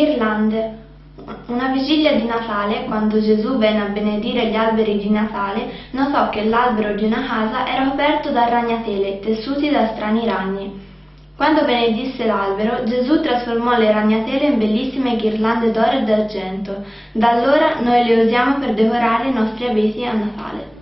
Ghirlande. Una vigilia di Natale, quando Gesù venne a benedire gli alberi di Natale, notò che l'albero di una casa era coperto da ragnatele, tessuti da strani ragni. Quando benedisse l'albero, Gesù trasformò le ragnatele in bellissime ghirlande d'oro e d'argento. Da allora noi le usiamo per decorare i nostri abiti a Natale.